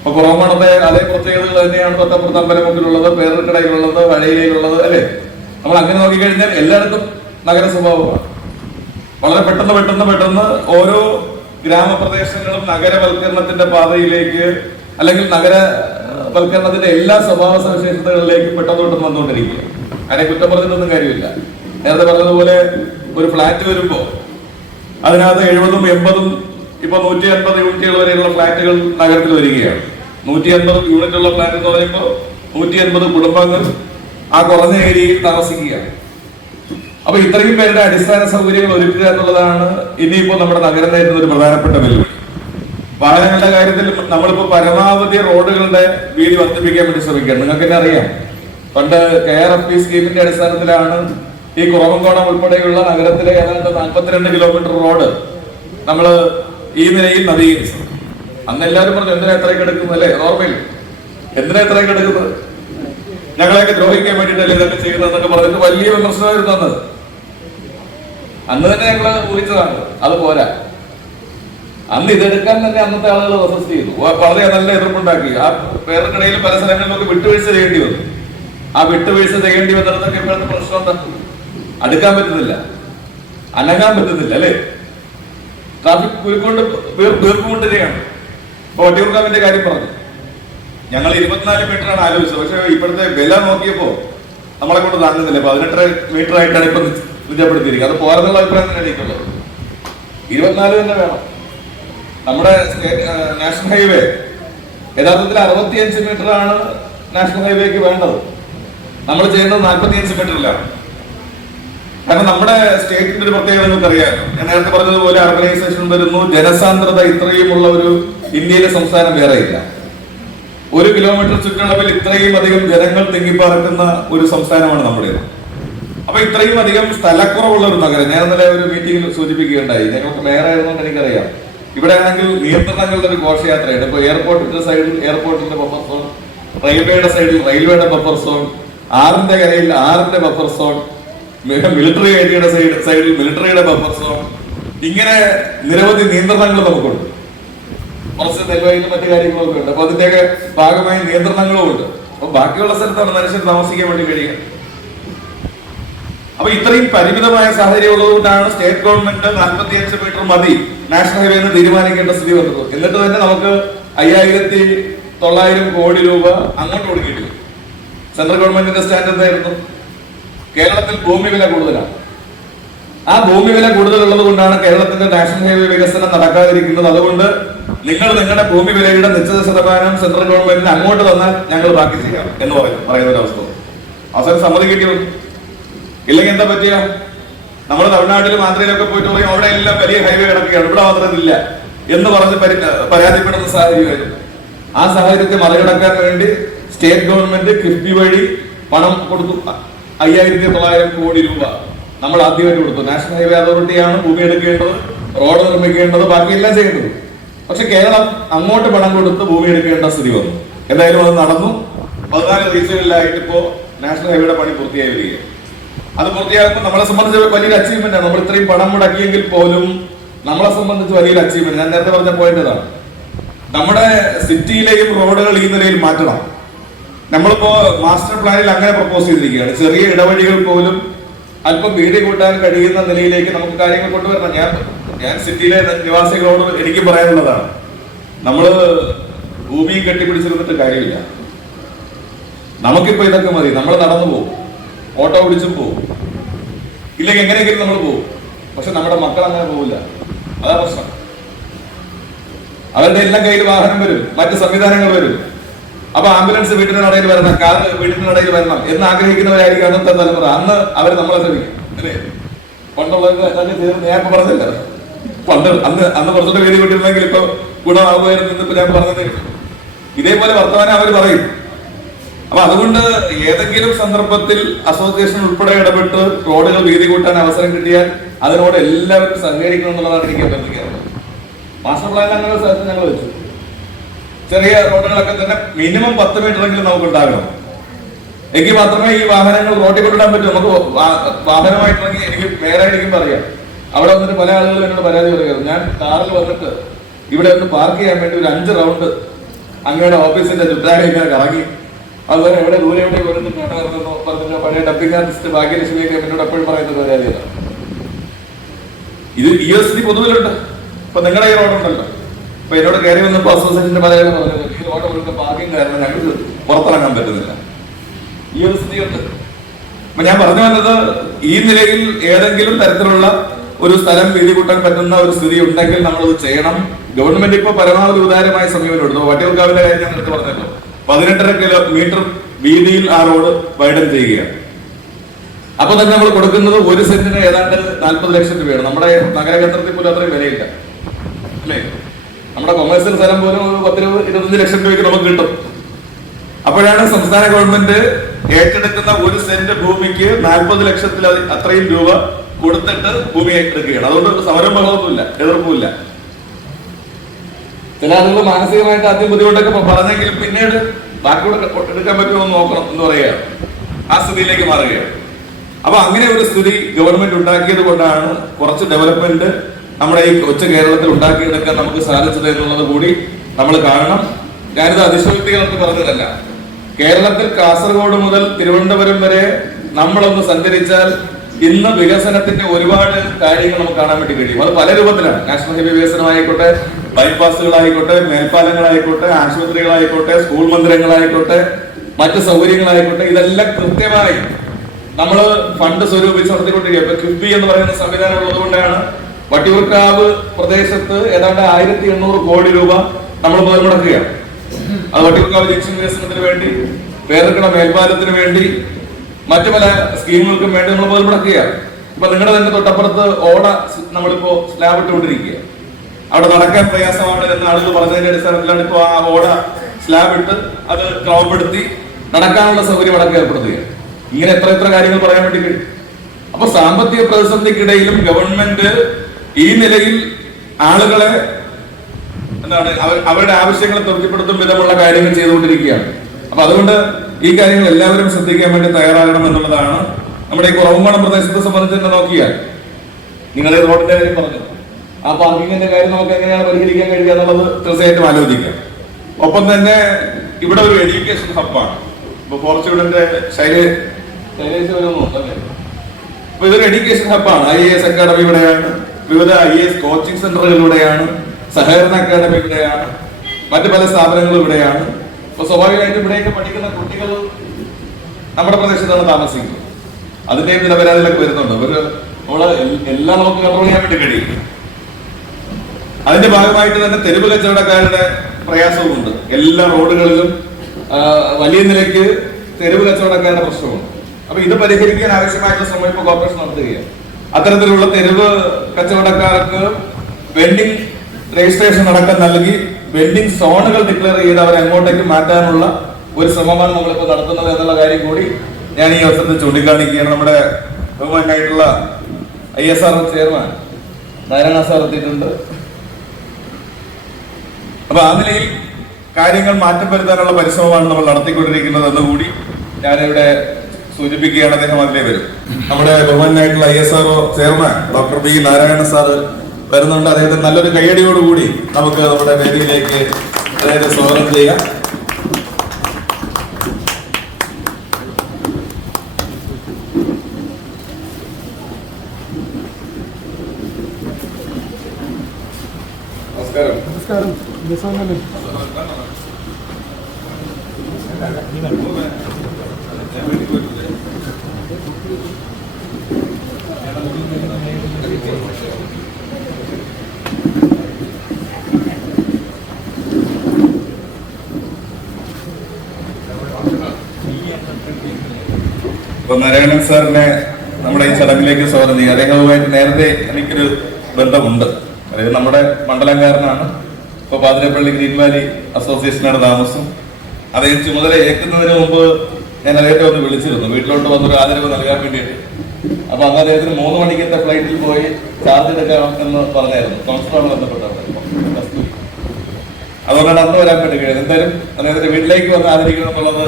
അപ്പൊ കുറവമണത്തെ അതേ പ്രത്യേകതകൾ തന്നെയാണ് തൊട്ടപ്പുറത്ത് അമ്പലമുക്കിലുള്ളത്, പേരൂർക്കടയിലുള്ളത്, വഴയിലുള്ളത്, അല്ലെ? നമ്മൾ അങ്ങനെ നോക്കിക്കഴിഞ്ഞാൽ എല്ലായിടത്തും നഗര സ്വഭാവമാണ്. വളരെ പെട്ടെന്ന് ഓരോ ഗ്രാമപ്രദേശങ്ങളും നഗരവൽക്കരണത്തിന്റെ പാതയിലേക്ക് അല്ലെങ്കിൽ നഗരവൽക്കരണത്തിന്റെ എല്ലാ സ്വഭാവ സവിശേഷതകളിലേക്കും പെട്ടെന്ന് വന്നുകൊണ്ടിരിക്കുക. അതിനെ കുറ്റം പറഞ്ഞിട്ടൊന്നും കാര്യമില്ല. നേരത്തെ പറഞ്ഞതുപോലെ ഒരു ഫ്ലാറ്റ് വരുമ്പോ അതിനകത്ത് 70-ഉം 80-ഉം ഇപ്പൊ 180 യൂണിറ്റുകൾ വരെയുള്ള ഫ്ലാറ്റുകൾ നഗരത്തിൽ വരികയാണ്. 180 യൂണിറ്റ് ഉള്ള ഫ്ലാറ്റ് എന്ന് പറയുമ്പോൾ 180 കുടുംബങ്ങൾ ആ കുറഞ്ഞ ഏരിയയിൽ താമസിക്കുകയാണ്. അപ്പൊ ഇത്രയും പേരുടെ അടിസ്ഥാന സൗകര്യങ്ങൾ ഒരുക്കുക എന്നുള്ളതാണ് ഇനിയിപ്പോ നമ്മുടെ നഗരം നേരിടുന്ന ഒരു പ്രധാനപ്പെട്ട വെല്ലുവിളി. വാഹനങ്ങളുടെ കാര്യത്തിൽ നമ്മളിപ്പോ പരമാവധി റോഡുകളുടെ വീതി വർദ്ധിപ്പിക്കാൻ വേണ്ടി ശ്രമിക്കുകയാണ്. നിങ്ങൾക്ക് തന്നെ അറിയാം, പണ്ട് KRFP സ്കീമിന്റെ അടിസ്ഥാനത്തിലാണ് ഈ കുറവങ്കോണം ഉൾപ്പെടെയുള്ള നഗരത്തിലെ ഏതാണ്ട് 42 കിലോമീറ്റർ റോഡ് നമ്മള് ഈ നിലയിൽ നവീകരിച്ചത്. അന്ന് എല്ലാവരും പറഞ്ഞു എന്തിനാ എത്രയൊക്കെ എടുക്കുന്നത്, അല്ലെ? ഓർമ്മയിൽ എന്തിനാ എത്രയൊക്കെ എടുക്കുന്നത്, ഞങ്ങളെയൊക്കെ ദ്രോഹിക്കാൻ വേണ്ടിയിട്ടല്ലേ ഇതൊക്കെ ചെയ്യുന്നതെന്നൊക്കെ പറഞ്ഞിട്ട് വലിയ വിമർശനമായിരുന്നു അന്ന്. അന്ന് തന്നെ ഞങ്ങൾ ഊഹിച്ചതാണ് അത് പോരാ. അന്ന് ഇതെടുക്കാൻ തന്നെ അന്നത്തെ ആളുകൾ റെസിസ്റ്റ് ചെയ്തു, വളരെ നല്ല എതിർപ്പുണ്ടാക്കി. ആ പേർക്കിടയിൽ പല സ്ഥലങ്ങളിലൊക്കെ വിട്ടുവീഴ്ച ചെയ്യേണ്ടി വന്നു. ആ വിട്ടുവീഴ്ച ചെയ്യേണ്ടി വന്നിടത്തൊക്കെ ഇപ്പോഴത്തെ പ്രശ്നം എന്താ? അടുക്കാൻ പറ്റുന്നില്ല, അനങ്ങാൻ പറ്റുന്നില്ല, അല്ലെ? ട്രാഫിക് കുരുക്കൊണ്ട് വീർപ്പുകൊണ്ടിരിക്കുകയാണ്. ഇപ്പൊ വട്ടിയൂർക്കാവിന്റെ കാര്യം പറഞ്ഞു, ഞങ്ങൾ 24 മീറ്ററാണ് ആലോചിച്ചത്. പക്ഷെ ഇപ്പോഴത്തെ വില നോക്കിയപ്പോ നമ്മളെ കൊണ്ട് താങ്ങുന്നില്ല. 18 മീറ്റർ ആയിട്ടാണ് ഇപ്പൊ നിജപ്പെടുത്തിയിരിക്കുക. അത് പോരെന്നുള്ള അഭിപ്രായം തന്നെ എനിക്കുള്ളത്. 24 തന്നെ വേണം. നമ്മുടെ നാഷണൽ ഹൈവേ യഥാർത്ഥത്തിൽ 65 മീറ്ററാണ് നാഷണൽ ഹൈവേക്ക് വേണ്ടത്. നമ്മൾ ചെയ്യേണ്ടത് 45 മീറ്ററിലാണ്. കാരണം നമ്മുടെ സ്റ്റേറ്റിന്റെ ഒരു പ്രത്യേകത നിങ്ങൾക്ക് അറിയാമല്ലോ. ഞാൻ നേരത്തെ പറഞ്ഞതുപോലെ ഓർഗനൈസേഷൻ വരുന്നു, ജനസാന്ദ്രത ഇത്രയുമുള്ള ഒരു ഇന്ത്യയിലെ സംസ്ഥാനം വേറെയില്ല. 1 കിലോമീറ്റർ ചുറ്റളവിൽ ഇത്രയും അധികം ജനങ്ങൾ തിങ്ങിപ്പാർക്കുന്ന ഒരു സംസ്ഥാനമാണ് നമ്മുടേത്. അപ്പൊ ഇത്രയും അധികം സ്ഥലക്കുറവുള്ള ഒരു നഗരം, ഞാൻ ഇന്നലെ ഒരു മീറ്റിംഗിൽ സൂചിപ്പിക്കുകയുണ്ടായി. ഞങ്ങൾക്ക് മേയറായതുകൊണ്ട് എനിക്കറിയാം, ഇവിടെ ആണെങ്കിൽ നിയന്ത്രണങ്ങളുടെ ഒരു ഘോഷയാത്രയാണ്. ഇപ്പൊ എയർപോർട്ടിന്റെ സൈഡിൽ എയർപോർട്ടിന്റെ ബഫർ സോൺ, റെയിൽവേയുടെ സൈഡിൽ റെയിൽവേയുടെ ബഫർ സോൺ, ആറിന്റെ കരയിൽ ആറിന്റെ ബഫർ സോൺ, മിലിറ്ററി ഏരിയയുടെ സൈഡിൽ മിലിറ്ററിയുടെ ബഫർ സോൺ, ഇങ്ങനെ നിരവധി നിയന്ത്രണങ്ങൾ നമുക്കുണ്ട്. കുറച്ച് നെൽവയിലും മറ്റു കാര്യങ്ങളൊക്കെ ഉണ്ട്. അപ്പൊ അതിന്റെയൊക്കെ ഭാഗമായി നിയന്ത്രണങ്ങളും ഉണ്ട്. അപ്പൊ ബാക്കിയുള്ള സ്ഥലത്താണ് മനുഷ്യൻ താമസിക്കാൻ വേണ്ടി കഴിയുക. അപ്പൊ ഇത്രയും പരിമിതമായ സാഹചര്യം ഉള്ളതുകൊണ്ടാണ് സ്റ്റേറ്റ് ഗവൺമെന്റ് 45 മീറ്റർ മതി നാഷണൽ ഹൈവേ എന്ന് തീരുമാനിക്കേണ്ട സ്ഥിതി വന്നത്. എന്നിട്ട് തന്നെ നമുക്ക് 5,900 കോടി രൂപ അങ്ങോട്ട് കൊടുക്കേണ്ടി വരും. സെൻട്രൽ ഗവൺമെന്റിന്റെ സ്റ്റാൻഡ് എന്തായിരുന്നു? കേരളത്തിൽ ഭൂമി വില കൂടുതലാണ്. ആ ഭൂമി വില കൂടുതലുള്ളത് കൊണ്ടാണ് കേരളത്തിന്റെ നാഷണൽ ഹൈവേ വികസനം നടക്കാതിരിക്കുന്നത്. അതുകൊണ്ട് നിങ്ങൾ നിങ്ങളുടെ ഭൂമി വിലയുടെ നിശ്ചിത ശതമാനം സെൻട്രൽ ഗവൺമെന്റിന് അങ്ങോട്ട് തന്നാൽ ഞങ്ങൾ ബാക്കി ചെയ്യാം എന്ന് പറയുന്ന ഒരു അവസ്ഥ അവസാനം സമ്മതിക്കേണ്ടി വന്നു. ഇല്ലെങ്കിൽ എന്താ പറ്റിയ? നമ്മൾ തമിഴ്നാട്ടിലും ആന്ധ്രയിലൊക്കെ പോയിട്ട് പറയും അവിടെ എല്ലാം വലിയ ഹൈവേ കിടക്കുകയാണ്, ഇവിടെ മാത്രം ഇല്ല എന്ന് പറഞ്ഞ് പരാതിപ്പെടുന്ന സാഹചര്യമായിരുന്നു. ആ സാഹചര്യത്തെ മറികടക്കാൻ വേണ്ടി സ്റ്റേറ്റ് ഗവൺമെന്റ് കിഫ്ബി വഴി പണം കൊടുത്തു. 5,900 കോടി രൂപ നമ്മൾ ആദ്യമായിട്ട് കൊടുത്തു. നാഷണൽ ഹൈവേ അതോറിറ്റിയാണ് ഭൂമി എടുക്കേണ്ടത്, റോഡ് നിർമ്മിക്കേണ്ടത്, ബാക്കിയെല്ലാം ചെയ്യേണ്ടത്. പക്ഷെ കേരളം അങ്ങോട്ട് പണം കൊടുത്ത് ഭൂമി എടുക്കേണ്ട സ്ഥിതി വന്നു. എന്തായാലും അത് നടന്നു. 14 റീജിയനിലായിട്ട് ഇപ്പോ നാഷണൽ ഹൈവേയുടെ പണി പൂർത്തിയായി വരികയാണ്. അത് പൂർത്തിയാകുമ്പോൾ നമ്മളെ സംബന്ധിച്ച് വലിയൊരു അച്ചീവ്മെന്റ് ആണ്. നമ്മൾ ഇത്രയും പണം മുടക്കിയെങ്കിൽ പോലും നമ്മളെ സംബന്ധിച്ച് വലിയൊരു അച്ചീവ്മെന്റ്. ഞാൻ നേരത്തെ പറഞ്ഞ പോയിന്റ് ഇതാണ്, നമ്മുടെ സിറ്റിയിലെയും റോഡുകൾ ഈ നിലയിൽ മാറ്റണം. നമ്മളിപ്പോ മാസ്റ്റർ പ്ലാനിൽ അങ്ങനെ പ്രപ്പോസ് ചെയ്തിരിക്കുകയാണ്. ചെറിയ ഇടവഴികൾ പോലും അല്പം വീതി കൂട്ടാൻ കഴിയുന്ന നിലയിലേക്ക് നമുക്ക് കാര്യങ്ങൾ കൊണ്ടുവരണം. ഞാൻ സിറ്റിയിലെ നിവാസികളോട് എനിക്ക് പറയാനുള്ളതാണ്, നമ്മള് ഭൂമിയും കെട്ടിപ്പിടിച്ചിരുന്നിട്ട് കാര്യമില്ല. നമുക്കിപ്പോ ഇതൊക്കെ മതി. നമ്മൾ നടന്നു പോകും, ഓട്ടോ പിടിച്ചും പോകും, ഇല്ലെങ്കിൽ എങ്ങനെയെങ്കിലും നമ്മൾ പോകും. പക്ഷെ നമ്മുടെ മക്കൾ അങ്ങനെ പോകില്ല. അതാ പ്രശ്നം. അവരുടെ എല്ലാം കയ്യിൽ വാഹനം വരും, മറ്റ് സംവിധാനങ്ങൾ വരും. അപ്പൊ ആംബുലൻസ് വീട്ടിന്റെ നടയിൽ വരണം, കാർ വീട്ടിന്റെ നടയിൽ വരണം എന്ന് ആഗ്രഹിക്കുന്നവരായിരിക്കും അന്നത്തെ തലമുറ. അന്ന് അവർ നമ്മളെ ശ്രമിക്കും അല്ലേ? പണ്ടുള്ളവർക്ക് ഞാൻ പറഞ്ഞില്ല, പണ്ട് അന്ന് കുറച്ചുകൂടെ വേദി കൊണ്ടിരുന്നെങ്കിൽ ഇപ്പൊ ഗുണമാകുമായിരുന്നു എന്നിപ്പോ ഞാൻ പറഞ്ഞതേ. ഇതേപോലെ വർത്തമാനം അവർ പറയും. അപ്പൊ അതുകൊണ്ട് ഏതെങ്കിലും സന്ദർഭത്തിൽ അസോസിയേഷൻ ഉൾപ്പെടെ ഇടപെട്ട് റോഡുകൾ വീതി കൂട്ടാൻ അവസരം കിട്ടിയാൽ അതിനോട് എല്ലാവരും സഹകരിക്കണം എന്നുള്ളതാണ് എനിക്ക് അഭ്യർത്ഥിക്കാറുള്ളത്. മാസ്റ്റർ പ്ലാനിൽ അങ്ങനെ ഒരു സ്ഥലത്ത് ഞങ്ങൾ വെച്ചു. ചെറിയ റോഡുകളൊക്കെ തന്നെ മിനിമം 10 മീറ്ററെങ്കിലും നമുക്ക് ഉണ്ടാകണം. എങ്കിൽ മാത്രമേ ഈ വാഹനങ്ങൾ റോഡിൽ കൊണ്ടിടാൻ പറ്റൂ. നമുക്ക് വാഹനമായിട്ടുണ്ടെങ്കിൽ എനിക്ക് മേലായിരിക്കും പറയാം. അവിടെ വന്നിട്ട് പല ആളുകളും എന്നോട് പരാതി പറയുന്നത്, ഞാൻ കാറിൽ വന്നിട്ട് ഇവിടെ ഒന്ന് പാർക്ക് ചെയ്യാൻ വേണ്ടി ഒരു 5 റൗണ്ട് അങ്ങയുടെ ഓഫീസിന്റെ ചുറ്റാകെ ഇങ്ങനെ കറങ്ങി, അതുപോലെ എവിടെ ദൂരെ എവിടെ പറഞ്ഞിട്ട് പഴയ ഡബിംഗ് ആർട്ടിസ്റ്റ് ഭാഗ്യലക്ഷ്മിയൊക്കെ എന്നോട് എപ്പോഴും പറയുന്ന പരാതിയാണ്. ഇത് ESD പൊതുവിലുണ്ട്. ഇപ്പൊ നിങ്ങളുടെ ഈ റോഡുണ്ടല്ലോ, അപ്പൊ എന്നോട് കയറി വന്നപ്പോ അസോസിയേഷന്റെ പരാതി പറഞ്ഞത് ഈ റോഡ് കൊടുത്ത പാർക്കിംഗ് കാരണം ഞങ്ങൾക്ക് പുറത്തിറങ്ങാൻ പറ്റുന്നില്ല. ESD ഉണ്ട്. അപ്പൊ ഞാൻ പറഞ്ഞു വന്നത്, ഈ നിലയിൽ ഏതെങ്കിലും തരത്തിലുള്ള ഒരു സ്ഥലം വീതി കൂട്ടാൻ പറ്റുന്ന ഒരു സ്ഥിതി ഉണ്ടെങ്കിൽ നമ്മളത് ചെയ്യണം. ഗവൺമെന്റ് ഇപ്പൊ പരമാവധി ഉദാരമായ സമീപനം എടുത്തു. വട്ടിയൂർക്കാവിന്റെ കാര്യം ഞാൻ എടുത്ത് പറഞ്ഞല്ലോ, 18.5 കിലോമീറ്റർ വീതിയിൽ ആ റോഡ് വൈഡൻ ചെയ്യുകയാണ്. അപ്പൊ തന്നെ നമ്മൾ കൊടുക്കുന്നത് 1 സെന്റിന് ഏതാണ്ട് 40 ലക്ഷം രൂപയാണ്. നമ്മുടെ നഗരകേന്ദ്രത്തിൽ പോലും അത്രയും വിലയില്ല അല്ലേ? നമ്മുടെ കൊമേഴ്സ്യൽ സ്ഥലം പോലും 10-25 ലക്ഷം രൂപയ്ക്ക് നമുക്ക് കിട്ടും. അപ്പോഴാണ് സംസ്ഥാന ഗവൺമെന്റ് ഏറ്റെടുക്കുന്ന 1 സെന്റ് ഭൂമിക്ക് 40 ലക്ഷത്തിൽ അത്രയും രൂപ കൊടുത്തിട്ട് ഭൂമി ഏറ്റെടുക്കുകയാണ്. അതുകൊണ്ട് സംരംഭങ്ങളൊന്നുമില്ല, എതിർപ്പുമില്ല. ചില ആളുകൾ മാനസികമായിട്ട് ആദ്യം ബുദ്ധിമുട്ടൊക്കെ പറഞ്ഞെങ്കിൽ പിന്നീട് ബാക്കിയോടെ എടുക്കാൻ പറ്റുമോ എന്ന് നോക്കണം എന്ന് പറയുകയാണ്. ആ സ്ഥിതിയിലേക്ക് മാറുകയാണ്. അപ്പൊ അങ്ങനെ ഒരു സ്ഥിതി ഗവൺമെന്റ് ഉണ്ടാക്കിയത് കൊണ്ടാണ് കുറച്ച് ഡെവലപ്മെന്റ് നമ്മുടെ ഈ കൊച്ചു കേരളത്തിൽ ഉണ്ടാക്കിയെടുക്കാൻ നമുക്ക് സാധിച്ചത് എന്നുള്ളത് കൂടി നമ്മൾ കാണണം. ഞാനിത് അതിശയോക്തികളൊക്കെ പറഞ്ഞതല്ല. കേരളത്തിൽ കാസർഗോഡ് മുതൽ തിരുവനന്തപുരം വരെ നമ്മളൊന്ന് സഞ്ചരിച്ചാൽ ഇന്ന് വികസനത്തിന്റെ ഒരുപാട് കാര്യങ്ങൾ നമുക്ക് കാണാൻ വേണ്ടി കഴിയും. അത് പല രൂപത്തിലാണ്. നാഷണൽ ഹൈവേ വികസനമായിക്കോട്ടെ, ബൈപ്പാസുകളായിക്കോട്ടെ, മേൽപ്പാലങ്ങളായിക്കോട്ടെ, ആശുപത്രികളായിക്കോട്ടെ, സ്കൂൾ മന്ദിരങ്ങളായിക്കോട്ടെ, മറ്റ് സൗകര്യങ്ങളായിക്കോട്ടെ, ഇതെല്ലാം കൃത്യമായി നമ്മൾ ഫണ്ട് സ്വരൂപിച്ച് നടത്തിക്കൊണ്ടിരിക്കുക. ഇപ്പൊ കിഫ്ബി എന്ന് പറയുന്ന സംവിധാനം ഉള്ളത് കൊണ്ടാണ് വട്ടിയൂർക്കാവ് പ്രദേശത്ത് ഏതാണ്ട് 1,800 കോടി രൂപ നമ്മൾ മുതൽ മുടക്കുകയാണ്. അത് വട്ടിയൂർക്കാവ് ജംഗ്ഷൻ വികസനത്തിന് വേണ്ടി, പേരക്കട മേൽപ്പാലത്തിന് വേണ്ടി, മറ്റു പല സ്കീമുകൾക്കും വേണ്ടി നമ്മൾ മുതൽ മുടക്കുകയാണ്. ഇപ്പൊ നിങ്ങളുടെ തന്നെ തൊട്ടപ്പുറത്ത് ഓട നമ്മളിപ്പോ സ്ലാബ് ഇട്ടുകൊണ്ടിരിക്കുക. അവിടെ നടക്കാൻ പ്രയാസമാണ് എന്ന് ആളുകൾ പറഞ്ഞതിന്റെ അടിസ്ഥാനത്തിലാണ് ഇപ്പൊ ആ ഓട സ്ലാബ് ഇട്ട് അത് ക്രമപ്പെടുത്തി നടക്കാനുള്ള സൗകര്യം അടക്കം ഏർപ്പെടുത്തുകയാണ്. ഇങ്ങനെ എത്ര കാര്യങ്ങൾ പറയാൻ വേണ്ടി കഴിയും. അപ്പൊ സാമ്പത്തിക പ്രതിസന്ധിക്കിടയിലും ഗവൺമെന്റ് ഈ നിലയിൽ ആളുകളെ എന്താണ് അവരുടെ ആവശ്യങ്ങളെ തൃപ്തിപ്പെടുത്തും വിധമുള്ള കാര്യങ്ങൾ ചെയ്തുകൊണ്ടിരിക്കുകയാണ്. അപ്പൊ അതുകൊണ്ട് ഈ കാര്യങ്ങൾ എല്ലാവരും ശ്രദ്ധിക്കാൻ വേണ്ടി തയ്യാറാകണം എന്നുള്ളതാണ്. നമ്മുടെ ഈ കുറവങ്കോണം പ്രദേശത്തെ സംബന്ധിച്ച് തന്നെ നോക്കിയാൽ, നിങ്ങൾ ഈ റോഡിന്റെ കാര്യം പറഞ്ഞു, ആ പാർക്കിങ്ങിന്റെ കാര്യം നമുക്ക് എങ്ങനെയാണ് പരിഹരിക്കാൻ കഴിയുക എന്നുള്ളത് തീർച്ചയായിട്ടും ആലോചിക്കാം. ഒപ്പം തന്നെ ഇവിടെ ഒരു എഡ്യൂക്കേഷൻ ഹബ്ബാണ്. ഇപ്പൊ ഫോർച്യൂണിന്റെ ശൈലേഷ് വരുന്നു അല്ലേ? അപ്പൊ ഇതൊരു എഡ്യൂക്കേഷൻ ഹബ്ബാണ്. IAS അക്കാഡമി ഇവിടെയാണ്, വിവിധ IAS കോച്ചിങ് സെന്ററുകൾ ഇവിടെയാണ്, സഹകരണ അക്കാദമി ഇവിടെയാണ്, മറ്റു പല സ്ഥാപനങ്ങളും ഇവിടെയാണ്. അപ്പൊ സ്വാഭാവികമായിട്ടും ഇവിടെയൊക്കെ പഠിക്കുന്ന കുട്ടികൾ നമ്മുടെ പ്രദേശത്താണ് താമസിക്കുന്നത്. അതിന്റെയും ചില പരാതികളൊക്കെ വരുന്നുണ്ട്. നമ്മള് എല്ലാം നമുക്ക് കൺട്രോൾ ചെയ്യാൻ വേണ്ടി കഴിയും. അതിന്റെ ഭാഗമായിട്ട് തന്നെ തെരുവ് കച്ചവടക്കാരുടെ പ്രയാസവുമുണ്ട്. എല്ലാ റോഡുകളിലും വലിയ നിലയ്ക്ക് തെരുവ് കച്ചവടക്കാരുടെ പ്രശ്നമുണ്ട്. അപ്പൊ ഇത് പരിഹരിക്കാൻ ആവശ്യമായിട്ടുള്ള ശ്രമം ഇപ്പോൾ കോർപ്പറേഷൻ നടത്തുകയാണ്. അത്തരത്തിലുള്ള തെരുവ് കച്ചവടക്കാർക്ക് വെൻഡിങ് രജിസ്ട്രേഷൻ അടക്കം നൽകി വെൻഡിങ് സോണുകൾ ഡിക്ലെയർ ചെയ്ത് അവരെ അങ്ങോട്ടേക്ക് മാറ്റാനുള്ള ഒരു ശ്രമമാണ് നമ്മളിപ്പോൾ നടത്തുന്നത് എന്നുള്ള കാര്യം കൂടി ഞാൻ ഈ അവസരത്തിൽ ചൂണ്ടിക്കാണിക്കുകയാണ്. നമ്മുടെ ബഹുമാനായിട്ടുള്ള ISR ചെയർമാൻ നാരായണ സാർ എത്തിയിട്ടുണ്ട്. അപ്പൊ ആ നിലയിൽ കാര്യങ്ങൾ മാറ്റം വരുത്താനുള്ള പരിശ്രമമാണ് നമ്മൾ നടത്തിക്കൊണ്ടിരിക്കുന്നത് എന്നുകൂടി ഞാനിവിടെ സൂചിപ്പിക്കുകയാണ്. അദ്ദേഹം അതിലേ വരും. നമ്മുടെ ബഹുമാനായിട്ടുള്ള ISR chairman doctor B Narayana sir വരുന്നുണ്ട്. അദ്ദേഹത്തിന് നല്ലൊരു കയ്യടിയോടുകൂടി നമുക്ക് നമ്മുടെ വേദിയിലേക്ക് അദ്ദേഹത്തെ സ്വാഗതം ചെയ്യാം. നമസ്കാരം. നാരായണൻ സാറിനെ നമ്മുടെ ഈ ചടങ്ങിലേക്ക് സ്വാഗതം ചെയ്യുക. അദ്ദേഹവുമായിട്ട് നേരത്തെ എനിക്കൊരു ബന്ധമുണ്ട്. അതായത് നമ്മുടെ മണ്ഡലംകാരനാണ്. ഇപ്പൊ പാതിരപ്പള്ളി ഗ്രീൻ വാലി അസോസിയേഷനാണ് താമസം. അദ്ദേഹം ചുമതല ഏൽക്കുന്നതിന് മുമ്പ് ഞാൻ അദ്ദേഹത്തെ ഒന്ന് വിളിച്ചിരുന്നു, വീട്ടിലോട്ട് വന്നൊരു ആദരവ് നൽകാൻ വേണ്ടിയിട്ട്. അപ്പൊ അന്ന് അദ്ദേഹത്തിന് 3 മണിക്കത്തെ ഫ്ലൈറ്റിൽ പോയി ചാർജ് എടുക്കാം എന്ന് പറഞ്ഞായിരുന്നു. കൗൺസിലറാണ് ബന്ധപ്പെട്ടത്. അതുകൊണ്ടാണ് അന്ന് വരാൻ വേണ്ടി കഴിയുന്നത്. എന്തായാലും അദ്ദേഹത്തിന്റെ വീട്ടിലേക്ക് വന്ന് ആദരിക്കണം എന്നുള്ളത്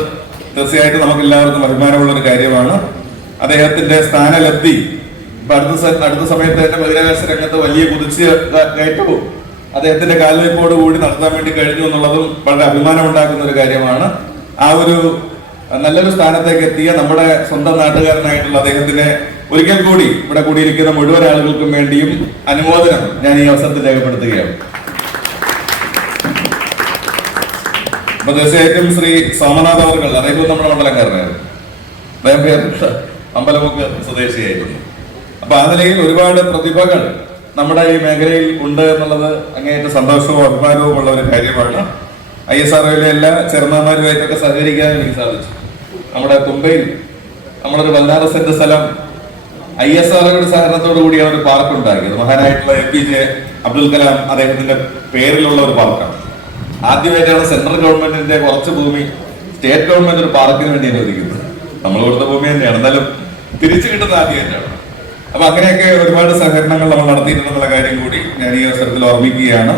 തീർച്ചയായിട്ടും നമുക്ക് എല്ലാവർക്കും അഭിമാനമുള്ള ഒരു കാര്യമാണ്. അദ്ദേഹത്തിന്റെ സ്ഥാനലബ്ധി ഇപ്പൊ അടുത്ത സമയത്ത് തന്നെ ബഹിരാകാശ രംഗത്ത് വലിയ കുതിച്ച് കയറ്റവും അദ്ദേഹത്തിന്റെ കാൽവയ്പോട് കൂടി നടത്താൻ വേണ്ടി കഴിഞ്ഞു എന്നുള്ളതും വളരെ അഭിമാനം ഉണ്ടാക്കുന്ന ഒരു കാര്യമാണ്. ആ ഒരു നല്ലൊരു സ്ഥാനത്തേക്ക് എത്തിയ നമ്മുടെ സ്വന്തം നാട്ടുകാരനായിട്ടുള്ള അദ്ദേഹത്തിന് ഒരിക്കൽ കൂടി ഇവിടെ കൂടിയിരിക്കുന്ന മുഴുവൻ ആളുകൾക്കും വേണ്ടിയും അനുമോദനം ഞാൻ ഈ അവസരത്തിൽ രേഖപ്പെടുത്തുകയാണ്. അപ്പൊ തീർച്ചയായിട്ടും ശ്രീ സോമനാഥ് അവർകൾ, അദ്ദേഹം നമ്മുടെ മണ്ഡലംകാരനായിരുന്നു. അദ്ദേഹം അമ്പലമുക്ക് സ്വദേശിയായിരുന്നു. അപ്പൊ ആ നിലയിൽ ഒരുപാട് പ്രതിഭകൾ നമ്മുടെ ഈ മേഖലയിൽ ഉണ്ട് എന്നുള്ളത് അങ്ങേയറ്റം സന്തോഷവും അഭിമാനവും ഉള്ള ഒരു കാര്യമാണ്. ISROയിലെ എല്ലാ ചെയർമാന്മാരുമായിട്ടൊക്കെ സഹകരിക്കാൻ എനിക്ക് സാധിച്ചു. നമ്മുടെ തുമ്പയിൽ നമ്മളൊരു 16 സെന്റ് സ്ഥലം ISROയുടെ സഹകരണത്തോടു കൂടിയാണ് ഒരു പാർക്ക് ഉണ്ടാക്കിയത്. മഹാനായിട്ടുള്ള APJ അബ്ദുൽ കലാം അദ്ദേഹത്തിന്റെ പേരിലുള്ള ഒരു പാർക്കാണ്. ആദ്യമായിട്ടാണ് സെൻട്രൽ ഗവൺമെന്റിന്റെ കുറച്ച് ഭൂമി സ്റ്റേറ്റ് ഗവൺമെന്റ് ഒരു പാർക്കിന് വേണ്ടി അനുവദിക്കുന്നത്. നമ്മൾ കൊടുത്ത ഭൂമി തന്നെയാണ്, എന്നാലും തിരിച്ചു കിട്ടുന്ന ആദ്യമായിട്ടാണ്. അപ്പൊ അങ്ങനെയൊക്കെ ഒരുപാട് സഹകരണങ്ങൾ നമ്മൾ നടത്തിയിട്ടുണ്ടെന്നുള്ള കാര്യം കൂടി ഞാൻ ഈ അവസരത്തിൽ ഓർമ്മിക്കുകയാണ്.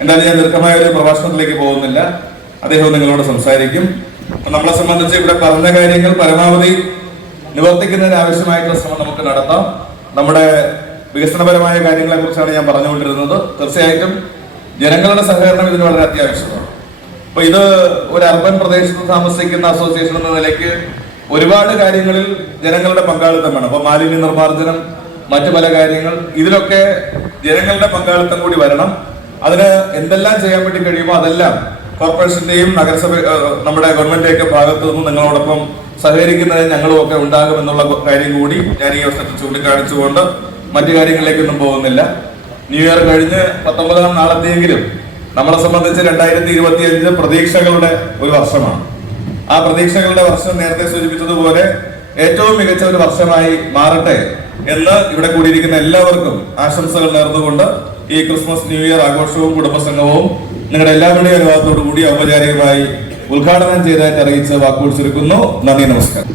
എന്തായാലും ഞാൻ ദീർഘമായ ഒരു പ്രഭാഷണത്തിലേക്ക് പോകുന്നില്ല. അദ്ദേഹം നിങ്ങളോട് സംസാരിക്കും. നമ്മളെ സംബന്ധിച്ച് ഇവിടെ പറഞ്ഞ കാര്യങ്ങൾ പരമാവധി നിവർത്തിക്കുന്നതിന് ആവശ്യമായിട്ടുള്ള ശ്രമം നമുക്ക് നടത്താം. നമ്മുടെ വികസനപരമായ കാര്യങ്ങളെ കുറിച്ചാണ് ഞാൻ പറഞ്ഞുകൊണ്ടിരുന്നത്. തീർച്ചയായിട്ടും ജനങ്ങളുടെ സഹകരണം ഇതിന് വളരെ അത്യാവശ്യമാണ്. അപ്പൊ ഇത് ഒരു അർബൻ പ്രദേശത്ത് താമസിക്കുന്ന അസോസിയേഷൻ എന്ന നിലയ്ക്ക് ഒരുപാട് കാര്യങ്ങളിൽ ജനങ്ങളുടെ പങ്കാളിത്തം വേണം. അപ്പൊ മാലിന്യ നിർമ്മാർജ്ജനം, മറ്റു പല കാര്യങ്ങൾ, ഇതിലൊക്കെ ജനങ്ങളുടെ പങ്കാളിത്തം കൂടി വരണം. അതിന് എന്തെല്ലാം ചെയ്യാൻ വേണ്ടി കഴിയുമോ അതെല്ലാം കോർപ്പറേഷന്റെയും നഗരസഭ നമ്മുടെ ഗവൺമെന്റിന്റെയൊക്കെ ഭാഗത്തു നിന്നും നിങ്ങളോടൊപ്പം സഹകരിക്കുന്നതിന് ഞങ്ങളും ഒക്കെ ഉണ്ടാകുമെന്നുള്ള കാര്യം കൂടി ഞാൻ ഈ അവസരത്തിൽ ചൂണ്ടിക്കാണിച്ചുകൊണ്ട് മറ്റു കാര്യങ്ങളിലേക്കൊന്നും പോകുന്നില്ല. ന്യൂ ഇയർ കഴിഞ്ഞ് 19-ാം നാളത്തെയെങ്കിലും നമ്മളെ സംബന്ധിച്ച് 2025 പ്രതീക്ഷകളുടെ ഒരു വർഷമാണ്. ആ പ്രതീക്ഷകളുടെ വർഷം നേരത്തെ സൂചിപ്പിച്ചതുപോലെ ഏറ്റവും മികച്ച ഒരു വർഷമായി മാറട്ടെ എന്ന് ഇവിടെ കൂടിയിരിക്കുന്ന എല്ലാവർക്കും ആശംസകൾ നേർന്നുകൊണ്ട് ഈ ക്രിസ്മസ് ന്യൂ ഇയർ ആഘോഷവും കുടുംബസംഗമവും നിങ്ങളുടെ എല്ലാവരുടെയും അനുവാദത്തോടു കൂടി ഔപചാരികമായി ഉദ്ഘാടനം ചെയ്തതായിട്ട് അറിയിച്ച് വാക്കുകൾ ചുരുക്കുന്നു. നന്ദി, നമസ്കാരം.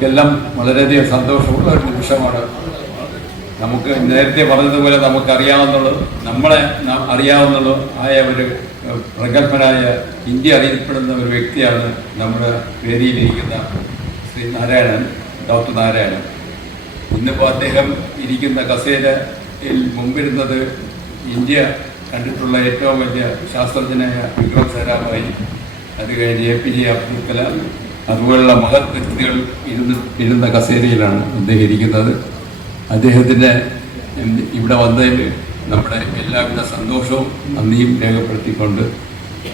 നമുക്കെല്ലാം വളരെയധികം സന്തോഷമുള്ള ഒരു നിമിഷമാണ്. നമുക്ക് നേരത്തെ പറഞ്ഞതുപോലെ നമ്മളെ അറിയാവുന്നുള്ളൂ ആയ ഒരു പ്രഗത്ഭനായ ഇന്ത്യ അറിയപ്പെടുന്ന ഒരു വ്യക്തിയാണ് നമ്മുടെ വേദിയിലിരിക്കുന്ന ശ്രീ നാരായണൻ, ഡോക്ടർ നാരായണൻ. ഇന്നിപ്പോൾ അദ്ദേഹം ഇരിക്കുന്ന കസേരയിൽ മുമ്പിരുന്നത് ഇന്ത്യ കണ്ടിട്ടുള്ള ഏറ്റവും വലിയ ശാസ്ത്രജ്ഞനായ വിക്രം സാരാഭായി, അത് കഴിഞ്ഞ് APJ അബ്ദുൽ കലാം, അതുപോലുള്ള മഹത് വ്യക്തികൾ ഇരുന്ന കസേരയിലാണ് അദ്ദേഹം ഇരിക്കുന്നത്. അദ്ദേഹത്തിൻ്റെ ഇവിടെ വന്നതിൽ നമ്മുടെ എല്ലാവിധ സന്തോഷവും നന്ദിയും രേഖപ്പെടുത്തിക്കൊണ്ട്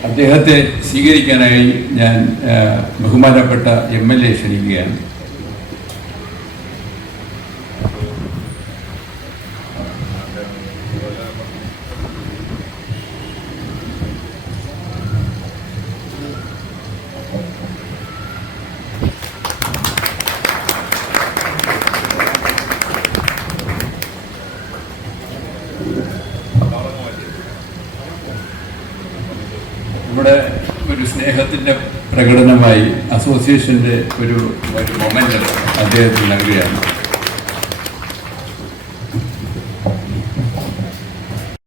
അദ്ദേഹത്തെ സ്വീകരിക്കാനായി ഞാൻ ബഹുമാനപ്പെട്ട MLA ക്ഷണിക്കുകയാണ്. നമ്മുടെ ഒരു സ്നേഹത്തിൻ്റെ പ്രകടനമായി അസോസിയേഷൻ്റെ ഒരു മൊമെൻ്റ് അദ്ദേഹത്തിന് നൽകുകയാണ്.